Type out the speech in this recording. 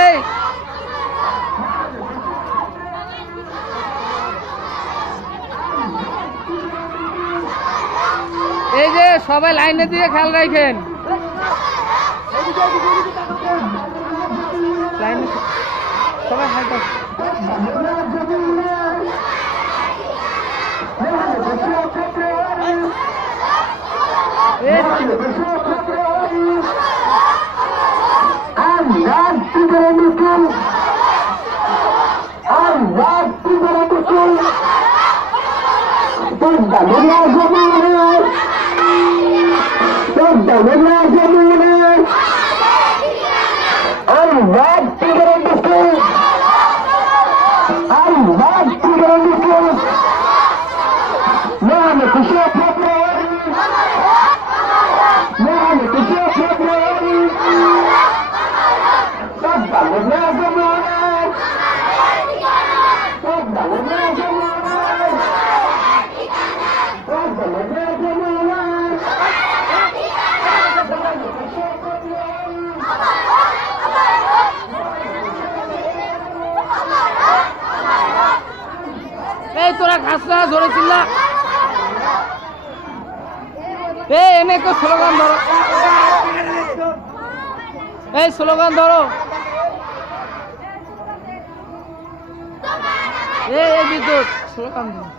এই। যে সবাই লাইনে দিয়ে খেয়াল রাখেন। সবাই হালকা করে মিছিল আর রাত্রি করে মিছিল এই, তোরা খাস না জোরে চিল্লা। এই, এনে একটু স্লোগান ধরো। এই, স্লোগান ধরো। এই বিদ্যুৎ, স্লোগান ধরো।